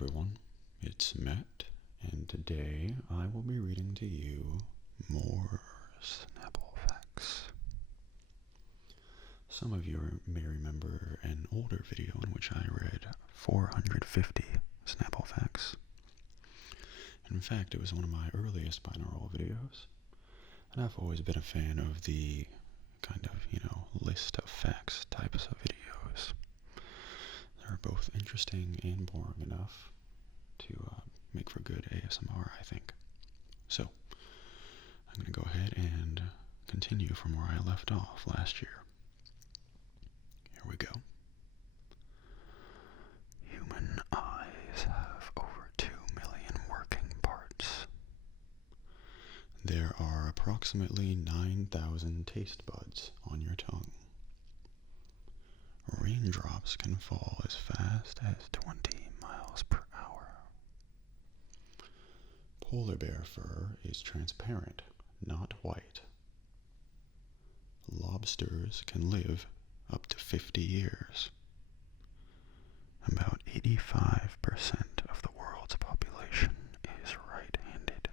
everyone, it's Matt, and today I will be reading to you more Snapple facts. Some of you may remember an older video in which I read 450 Snapple facts. In fact, it was one of my earliest binaural videos, and I've always been a fan of the kind of, list of facts types of videos. They're both interesting and boring enough to make for good ASMR, I think. So, I'm going to go ahead and continue from where I left off last year. Here we go. Human eyes have over 2 million working parts. There are approximately 9,000 taste buds on your tongue. Raindrops can fall as fast as 20 miles per hour. Polar bear fur is transparent, not white. Lobsters can live up to 50 years. About 85% of the world's population is right-handed.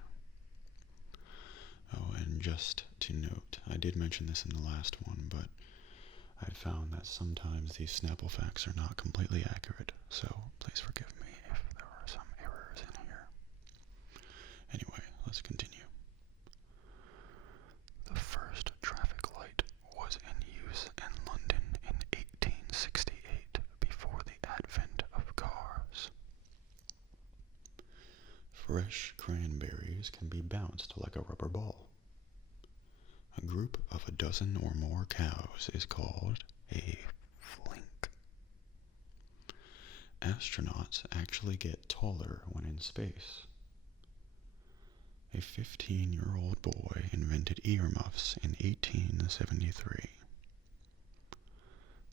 Oh, and just to note, I did mention this in the last one, but I found that sometimes these Snapple facts are not completely accurate, so please forgive me if there are some errors in here. Anyway, let's continue. The first traffic light was in use in London in 1868, before the advent of cars. Fresh cranberries can be bounced like a rubber ball. A group of a dozen or more cows is called a flink. Astronauts actually get taller when in space. A 15-year-old boy invented earmuffs in 1873.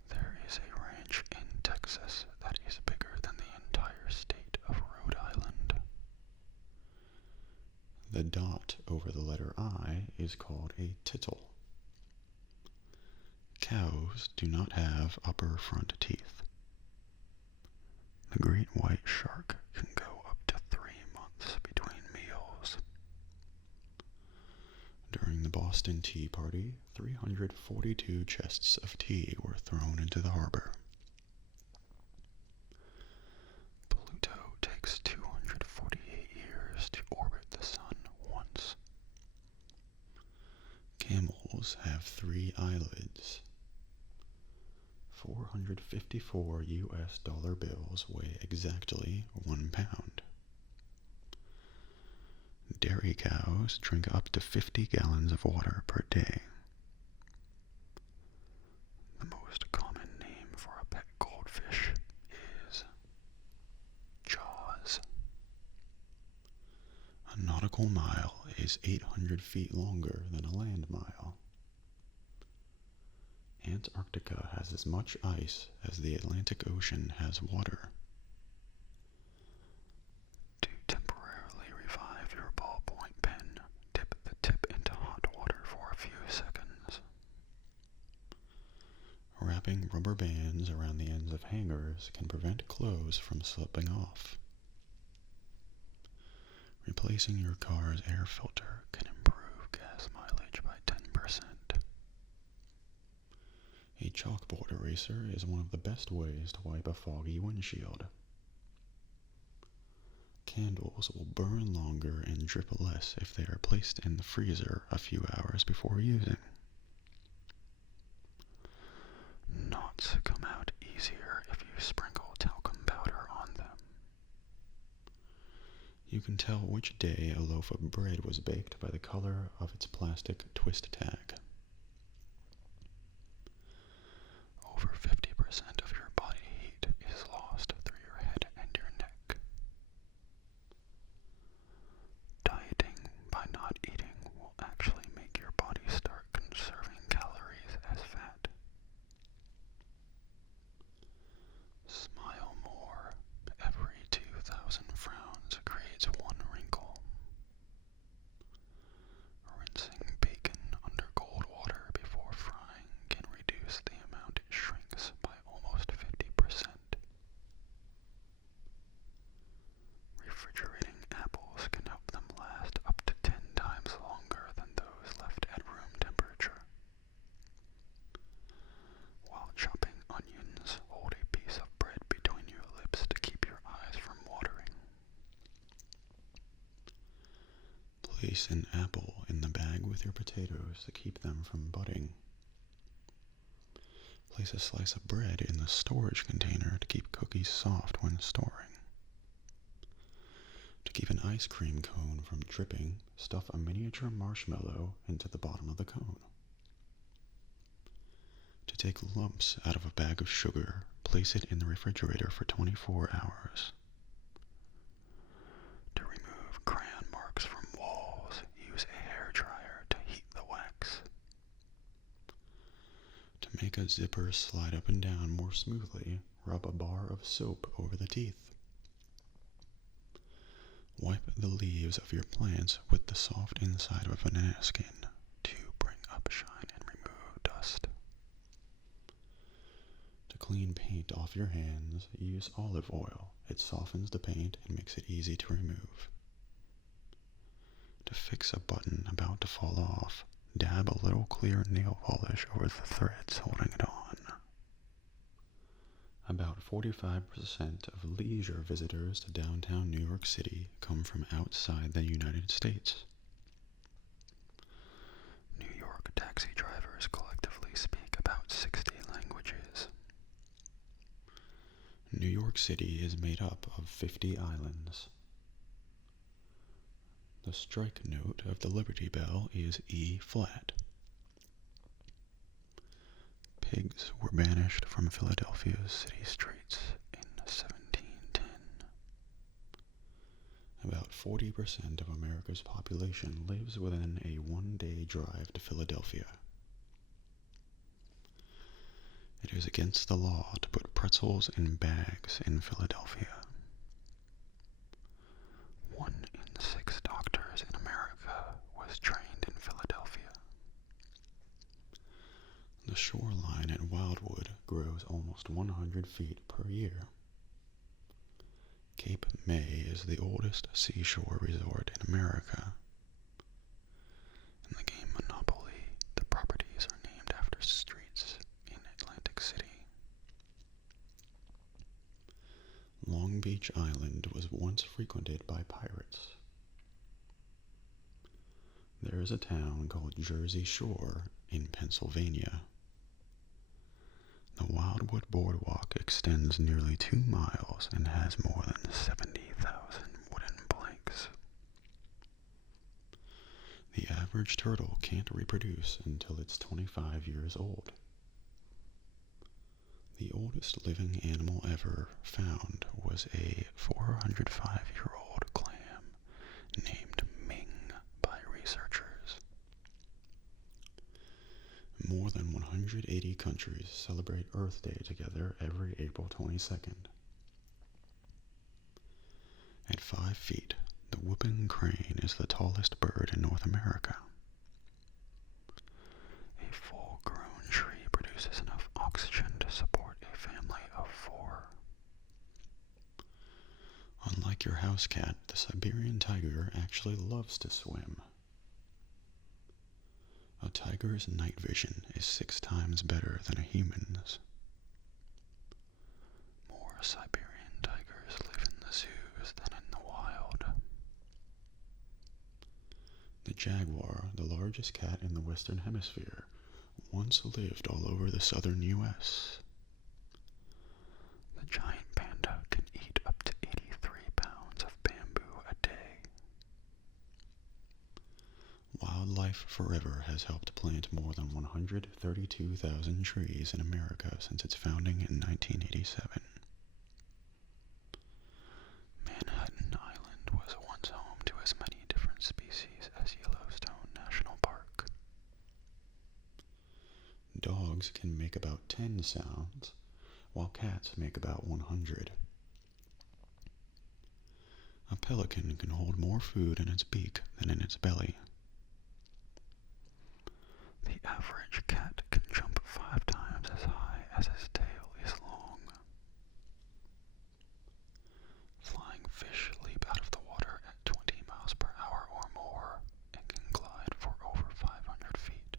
There is a ranch in Texas that is bigger than the entire state of Rhode Island. The dot over the letter I is called a tittle. Cows do not have upper front teeth. The great white shark can go up to 3 months between meals. During the Boston Tea Party, 342 chests of tea were thrown into the harbor. Pluto takes 248 years to orbit the sun once. Camels have 3 eyelids. 454 US dollar bills weigh exactly 1 pound. Dairy cows drink up to 50 gallons of water per day. The most common name for a pet goldfish is Jaws. A nautical mile is 800 feet longer than a land mile. Antarctica has as much ice as the Atlantic Ocean has water. To temporarily revive your ballpoint pen, dip the tip into hot water for a few seconds. Wrapping rubber bands around the ends of hangers can prevent clothes from slipping off. Replacing your car's air filter can improve gas mileage by 10%. A chalkboard eraser is one of the best ways to wipe a foggy windshield. Candles will burn longer and drip less if they are placed in the freezer a few hours before using. Knots come out easier if you sprinkle talcum powder on them. You can tell which day a loaf of bread was baked by the color of its plastic twist tag. Over 50% of your body heat is lost through your head and your neck. Dieting by not eating will actually make your body start conserving calories as fat. Smile more. Every 2,000 frowns creates 1 wrinkle. Rinsing bacon under cold Place an apple in the bag with your potatoes to keep them from budding. Place a slice of bread in the storage container to keep cookies soft when storing. To keep an ice cream cone from dripping, stuff a miniature marshmallow into the bottom of the cone. To take lumps out of a bag of sugar, place it in the refrigerator for 24 hours. To remove crayon marks from walls, use a hairdryer to heat the wax. To make a zipper slide up and down more smoothly, rub a bar of soap over the teeth. Wipe the leaves of your plants with the soft inside of a banana skin to bring up shine and remove dust. To clean paint off your hands, use olive oil. It softens the paint and makes it easy to remove. To fix a button about to fall off, dab a little clear nail polish over the threads holding it on. About 45% of leisure visitors to downtown New York City come from outside the United States. New York taxi drivers collectively speak about 60 languages. New York City is made up of 50 islands. The strike note of the Liberty Bell is E flat. Pigs were banished from Philadelphia's city streets in 1710. About 40% of America's population lives within a one-day drive to Philadelphia. It is against the law to put pretzels in bags in Philadelphia. 1 in 6 doctors in America was trained in Philadelphia. The shoreline at Wildwood grows almost 100 feet per year. Cape May is the oldest seashore resort in America. In the game Monopoly, the properties are named after streets in Atlantic City. Long Beach Island was once frequented by pirates. There is a town called Jersey Shore in Pennsylvania. The Wildwood Boardwalk extends nearly 2 miles and has more than 70,000 wooden planks. The average turtle can't reproduce until it's 25 years old. The oldest living animal ever found was a 405-year-old clam named Ming by researchers. More than 180 countries celebrate Earth Day together every April 22nd. At 5 feet, the whooping crane is the tallest bird in North America. A full-grown tree produces enough oxygen to support a family of 4. Unlike your house cat, the Siberian tiger actually loves to swim. A tiger's night vision is 6 times better than a human's. More Siberian tigers live in the zoos than in the wild. The jaguar, the largest cat in the Western Hemisphere, once lived all over the southern U.S. The giant panda can eat up to 83 pounds of bamboo a day. Wildlife Forever has helped plant more than 132,000 trees in America since its founding in 1987. Manhattan Island was once home to as many different species as Yellowstone National Park. Dogs can make about 10 sounds, while cats make about 100. A pelican can hold more food in its beak than in its belly. The average cat can jump 5 times as high as his tail is long. Flying fish leap out of the water at 20 miles per hour or more and can glide for over 500 feet.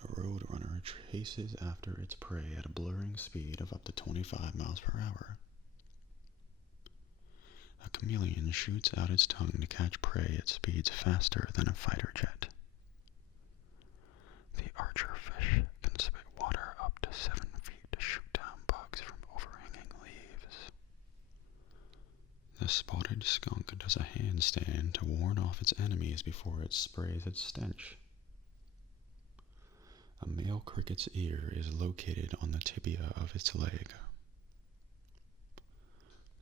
The roadrunner chases after its prey at a blurring speed of up to 25 miles per hour. A chameleon shoots out its tongue to catch prey at speeds faster than a fighter jet. The archerfish can spit water up to 7 feet to shoot down bugs from overhanging leaves. The spotted skunk does a handstand to warn off its enemies before it sprays its stench. A male cricket's ear is located on the tibia of its leg.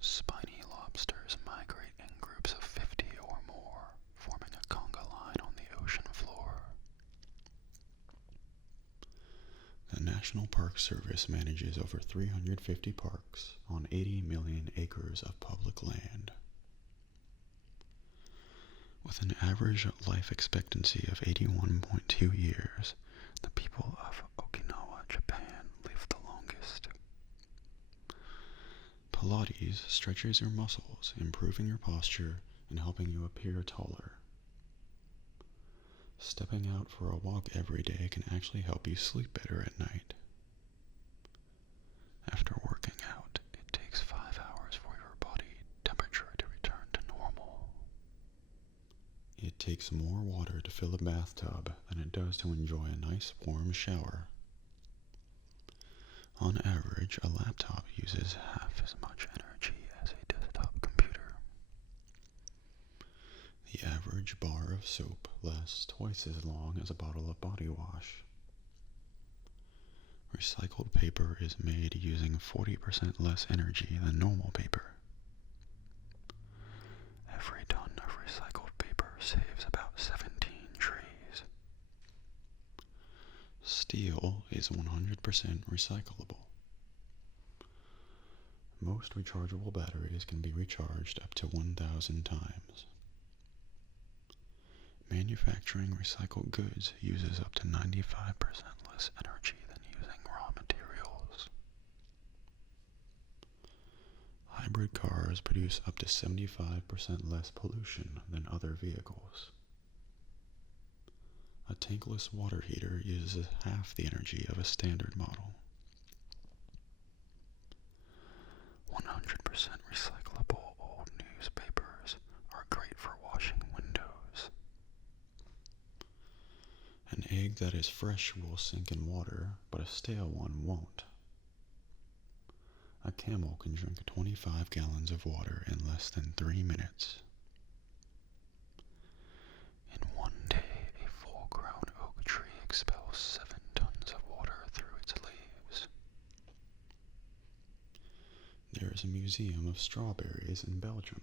Spiny lobsters migrate in groups of 50 or more, forming a conga line on the ocean floor. The National Park Service manages over 350 parks on 80 million acres of public land. With an average life expectancy of 81.2 years, the people of Okinawa, Japan live the longest. Pilates stretches your muscles, improving your posture and helping you appear taller. Stepping out for a walk every day can actually help you sleep better at night. After working out, it takes 5 hours for your body temperature to return to normal. It takes more water to fill a bathtub than it does to enjoy a nice warm shower. On average, a laptop uses half as much energy as a desktop computer. The average bar of soap lasts twice as long as a bottle of body wash. Recycled paper is made using 40% less energy than normal paper. Every ton of recycled paper saves about 17 trees. Steel is 100% recyclable. Most rechargeable batteries can be recharged up to 1,000 times. Manufacturing recycled goods uses up to 95% less energy than using raw materials. Hybrid cars produce up to 75% less pollution than other vehicles. A tankless water heater uses half the energy of a standard model. 100% recyclable old newspapers are great for washing windows. An egg that is fresh will sink in water, but a stale one won't. A camel can drink 25 gallons of water in less than 3 minutes. In one day, a full-grown oak tree expels 7 tons of water through its leaves. There is a museum of strawberries in Belgium.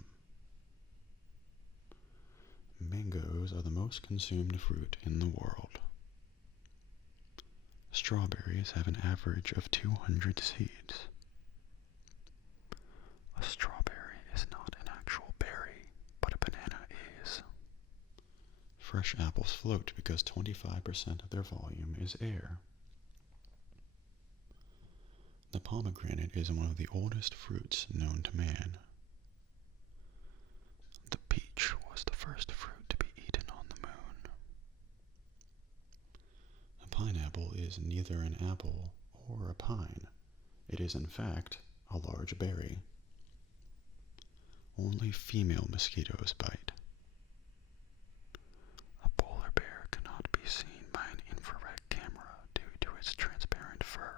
Mangoes are the most consumed fruit in the world. Strawberries have an average of 200 seeds. A strawberry is not an actual berry, but a banana is. Fresh apples float because 25% of their volume is air. The pomegranate is one of the oldest fruits known to man. The peach was the first fruit to be eaten on the moon. A pineapple is neither an apple or a pine. It is in fact a large berry. Only female mosquitoes bite. A polar bear cannot be seen by an infrared camera due to its transparent fur.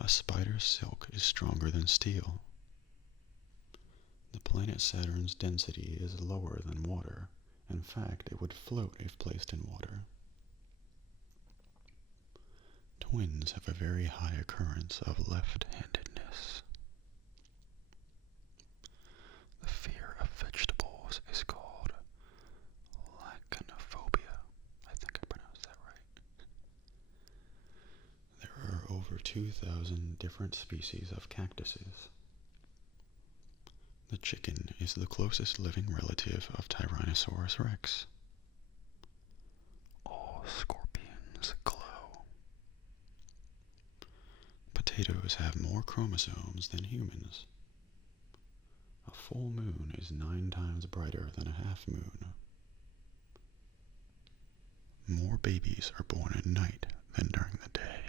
A spider's silk is stronger than steel. The planet Saturn's density is lower than water. In fact, it would float if placed in water. Twins have a very high occurrence of left-handedness. The fear of vegetables is called lichenophobia. I think I pronounced that right. There are over 2,000 different species of cactuses. The chicken is the closest living relative of Tyrannosaurus rex. All scorpions glow. Potatoes have more chromosomes than humans. A full moon is 9 times brighter than a half moon. More babies are born at night than during the day.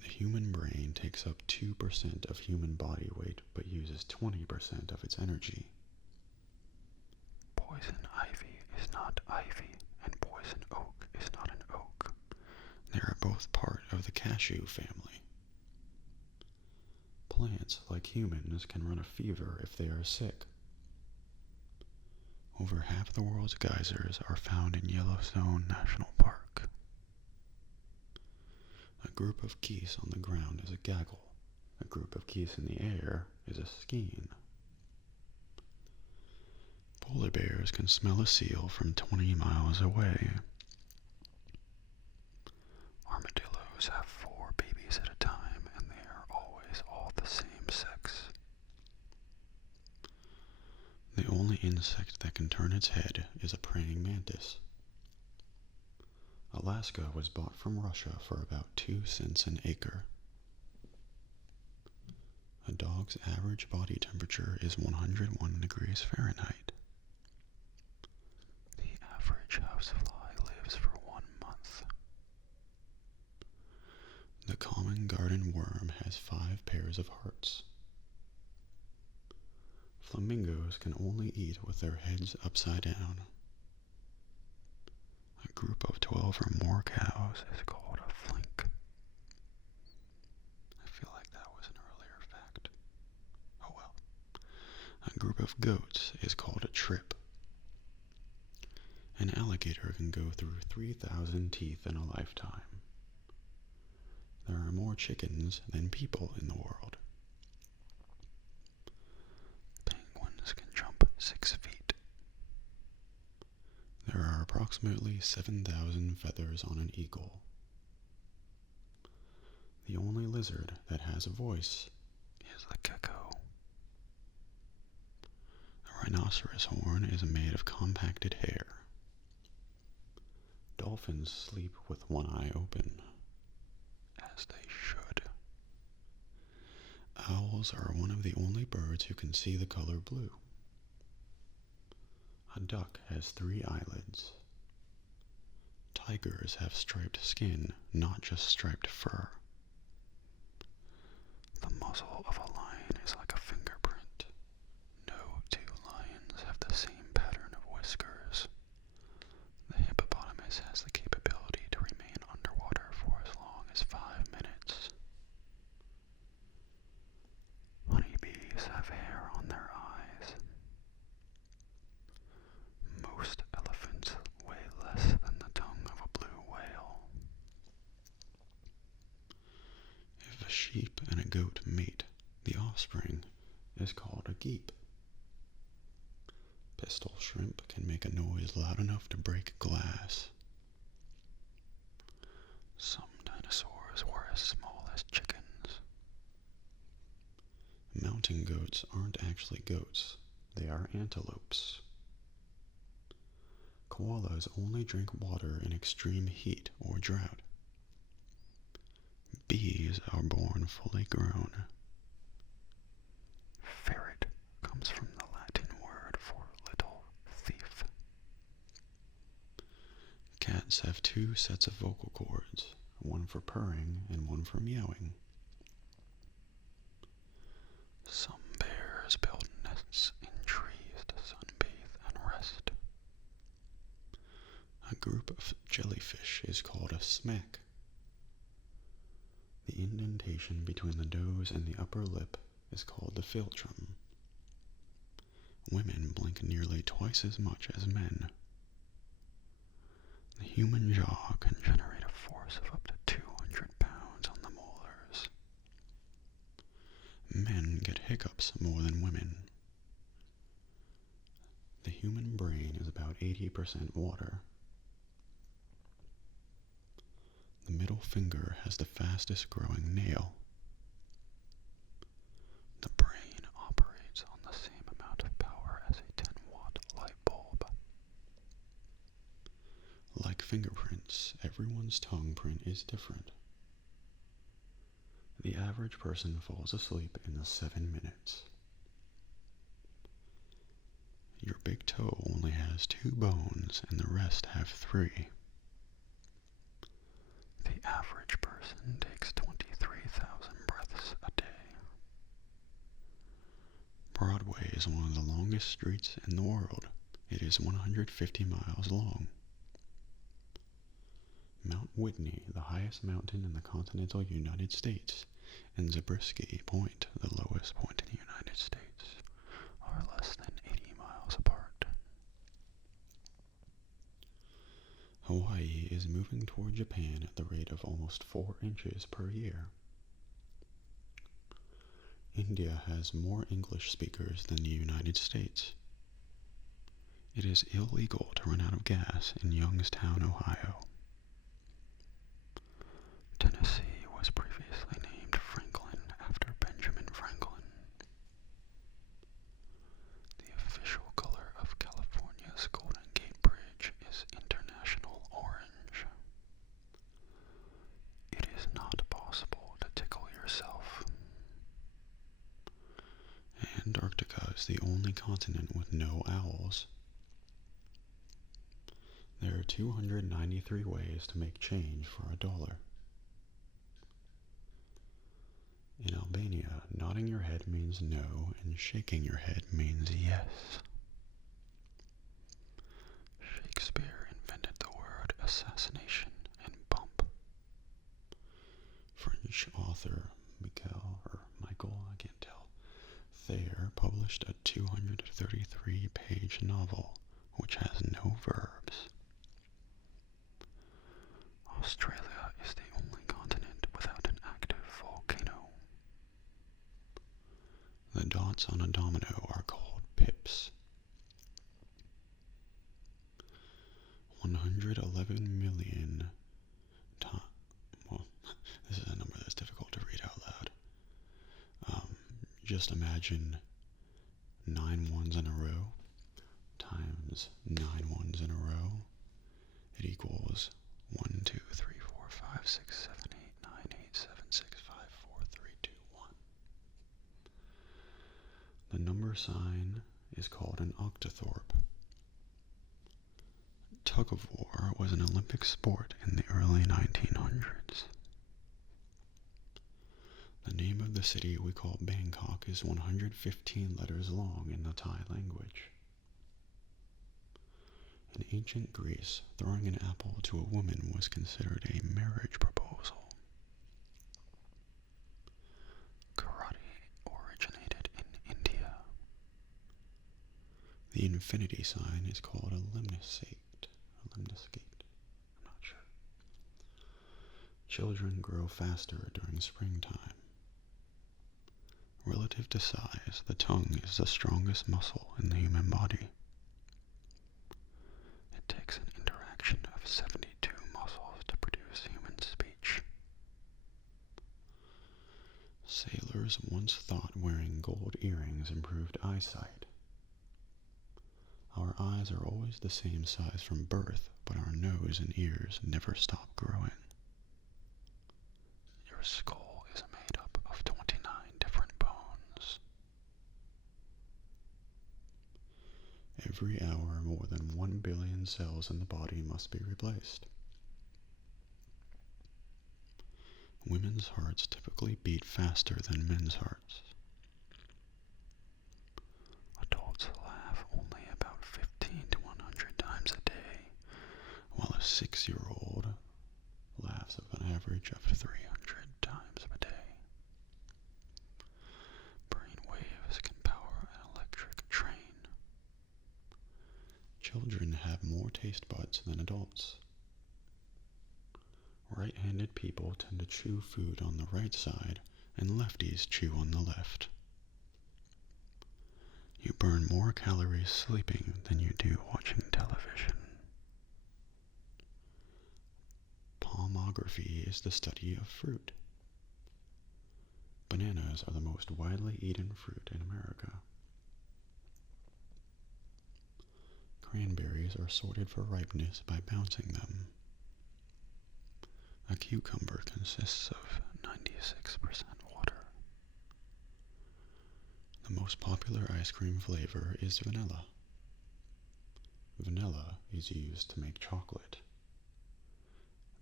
The human brain takes up 2% of human body weight but uses 20% of its energy. Poison ivy is not ivy, and poison oak is not an oak. They are both part of the cashew family. Plants, like humans, can run a fever if they are sick. Over half the world's geysers are found in Yellowstone National Park. A group of geese on the ground is a gaggle. A group of geese in the air is a skein. Polar bears can smell a seal from 20 miles away. Armadillos have 4 babies at a time, and they are always all the same sex. The only insect that can turn its head is a praying mantis. Alaska was bought from Russia for about 2 cents an acre. A dog's average body temperature is 101 degrees Fahrenheit. The average housefly lives for 1 month. The common garden worm has 5 pairs of hearts. Flamingos can only eat with their heads upside down. A group of 12 or more cows is called a flink. I feel like that was an earlier fact. Oh well. A group of goats is called a trip. An alligator can go through 3,000 teeth in a lifetime. There are more chickens than people in the world. Penguins can jump 6 feet. There are approximately 7,000 feathers on an eagle. The only lizard that has a voice is the gecko. A rhinoceros horn is made of compacted hair. Dolphins sleep with one eye open. As they should. Owls are one of the only birds who can see the color blue. A duck has 3 eyelids. Tigers have striped skin, not just striped fur. The muzzle of a lion is like a fingerprint. No 2 lions have the same pattern of whiskers. The hippopotamus has the capability to remain underwater for as long as 5 minutes. Honeybees have hair on their eyes. Most elephants weigh less than the tongue of a blue whale. If a sheep and a goat mate, the offspring is called a geep. Pistol shrimp can make a noise loud enough to break glass. Some dinosaurs were as small as chickens. Mountain goats aren't actually goats, they are antelopes. Koalas only drink water in extreme heat or drought. Bees are born fully grown. Ferret comes from the Latin word for little thief. Cats have 2 sets of vocal cords, one for purring and one for meowing. Some bears build nests in trees to sunbathe and rest. A group of jellyfish is called a smack. The indentation between the nose and the upper lip is called the philtrum. Women blink nearly twice as much as men. The human jaw can generate a force of up to 200 pounds on the molars. Men get hiccups more than women. The human brain is about 80% water. The middle finger has the fastest growing nail. The brain operates on the same amount of power as a 10-watt light bulb. Like fingerprints, everyone's tongue print is different. The average person falls asleep in 7 minutes. Your big toe only has 2 bones and the rest have 3. The average person takes 23 is one of the longest streets in the world. It is 150 miles long. Mount Whitney, the highest mountain in the continental United States, and Zabriskie Point, the lowest point in the United States, are less than 80 miles apart. Hawaii is moving toward Japan at the rate of almost 4 inches per year. India has more English speakers than the United States. It is illegal to run out of gas in Youngstown, Ohio. Tennessee was previously named Franklin after Benjamin Franklin. The official color of California's Golden Gate Bridge is international orange. It is not possible to tickle yourself. Antarctica is the only continent with no owls. There are 293 ways to make change for $1. In Albania, nodding your head means no, and shaking your head means yes. Shakespeare invented the word assassination and bump. French author Michael, I can't tell, Thayer published a 233-page novel which has no verbs. Australia is the only continent without an active volcano. The dots on a domino are called pips. 111 million times. Well, this is a number that's difficult to read out loud. Just imagine 9 ones in a row times 9 ones in a row. It equals 1, 2, 3, 4, 5, 6, 7, 8, 9, 8, 7, 6, 5, 4, 3, 2, 1. The number sign is called an octothorpe. Tug of war was an Olympic sport in the early 1900s. The name of the city we call Bangkok is 115 letters long in the Thai language. In ancient Greece, throwing an apple to a woman was considered a marriage proposal. Karate originated in India. The infinity sign is called a limnoscate. I'm not sure. Children grow faster during springtime. Relative to size, the tongue is the strongest muscle in the human body. It takes an interaction of 72 muscles to produce human speech. Sailors once thought wearing gold earrings improved eyesight. Our eyes are always the same size from birth, but our nose and ears never stop growing. Your skull is made up of 29 different bones. Every hour, more than 1 billion cells in the body must be replaced. Women's hearts typically beat faster than men's hearts. Adults laugh only about 15 to 100 times a day, while a 6-year-old laughs at an average of 300 times a day. Brain waves can power an electric train. Children have more taste buds than adults. Right-handed people tend to chew food on the right side, and lefties chew on the left. You burn more calories sleeping than you do watching television. Palmography is the study of fruit. Bananas are the most widely eaten fruit in America. Cranberries are sorted for ripeness by bouncing them. A cucumber consists of 96% water. The most popular ice cream flavor is vanilla. Vanilla is used to make chocolate.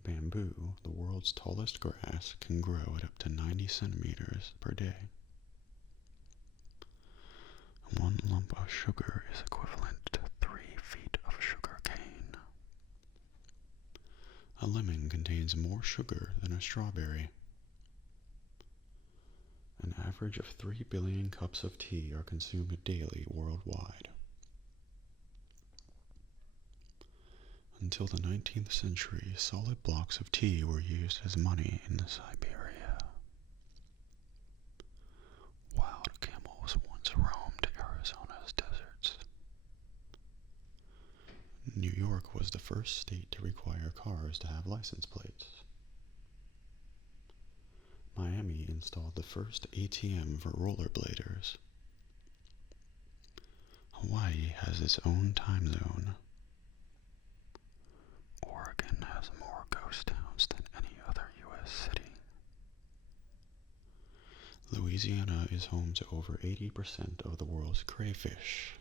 Bamboo, the world's tallest grass, can grow at up to 90 centimeters per day. 1 lump of sugar is equivalent to 3 feet of sugar cane. A lemon contains more sugar than a strawberry. An average of 3 billion cups of tea are consumed daily worldwide. Until the 19th century, solid blocks of tea were used as money in Siberia. Wild camels once roamed Arizona's deserts. New York was the first state to require cars to have license plates. Miami installed the first ATM for rollerbladers. Hawaii has its own time zone. Oregon has more ghost towns than any other U.S. city. Louisiana is home to over 80% of the world's crayfish.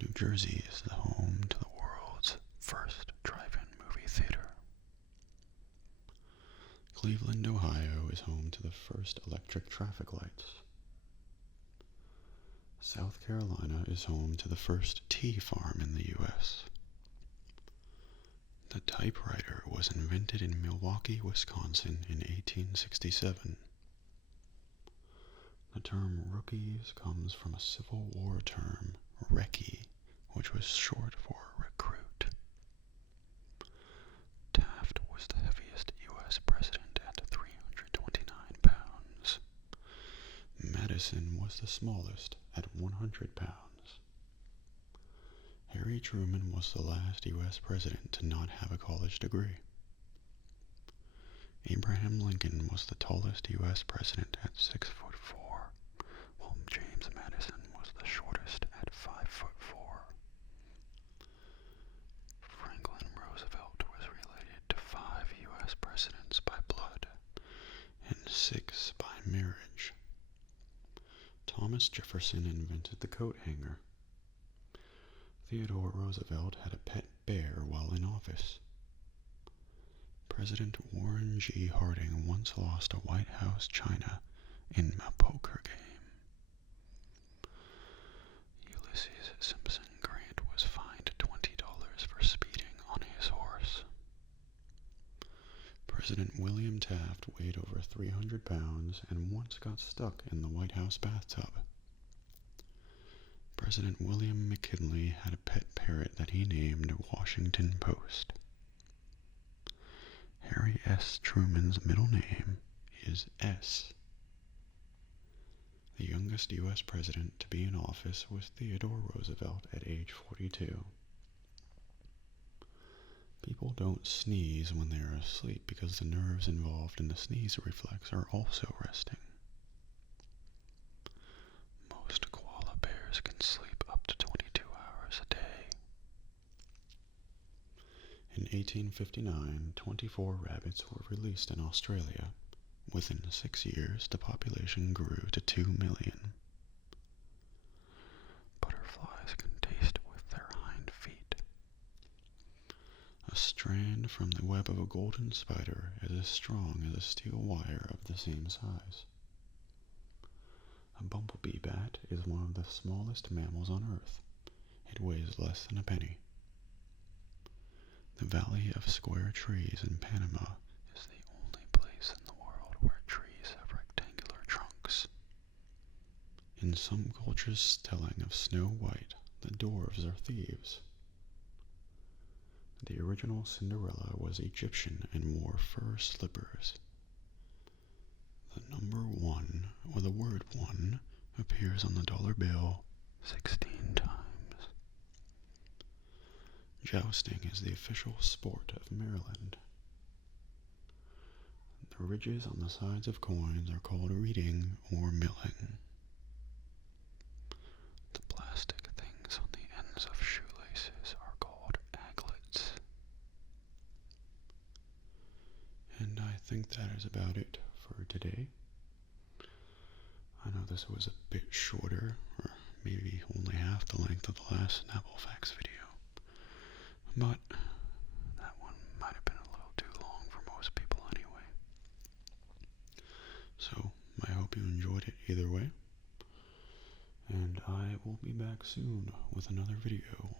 New Jersey is the home to the world's first drive-in movie theater. Cleveland, Ohio is home to the first electric traffic lights. South Carolina is home to the first tea farm in the U.S. The typewriter was invented in Milwaukee, Wisconsin in 1867. The term rookies comes from a Civil War term, recce, which was short for recruit. Taft was the heaviest U.S. president at 329 pounds. Madison was the smallest at 100 pounds. Harry Truman was the last U.S. president to not have a college degree. Abraham Lincoln was the tallest U.S. president at 6'4", while James Madison was the shortest at 5'4". Franklin Roosevelt was related to 5 U.S. presidents by blood and 6 by marriage. Thomas Jefferson invented the coat hanger. Theodore Roosevelt had a pet bear while in office. President Warren G. Harding once lost a White House china in a poker game. Ulysses Simpson Grant was fined $20 for speeding on his horse. President William Taft weighed over 300 pounds and once got stuck in the White House bathtub. President William McKinley had a pet parrot that he named Washington Post. Harry S. Truman's middle name is S. The youngest U.S. president to be in office was Theodore Roosevelt at age 42. People don't sneeze when they are asleep because the nerves involved in the sneeze reflex are also resting. Most koala bears can sleep up to 22 hours a day. In 1859, 24 rabbits were released in Australia. Within 6 years, the population grew to 2 million. Butterflies can taste with their hind feet. A strand from the web of a golden spider is as strong as a steel wire of the same size. A bumblebee bat is one of the smallest mammals on Earth. It weighs less than a penny. The Valley of Square Trees in Panama is the only place in the world where trees have rectangular trunks. In some cultures telling of Snow White, the dwarves are thieves. The original Cinderella was Egyptian and wore fur slippers. The number 1, or the word 1, appears on the dollar bill 16 times. Jousting is the official sport of Maryland. The ridges on the sides of coins are called reading or milling. The plastic things on the ends of shoelaces are called aglets. And I think that is about it for today. I know this was a bit shorter, or maybe only half the length of the last Snapple Facts video. But that one might have been a little too long for most people anyway. So I hope you enjoyed it either way. I will be back soon with another video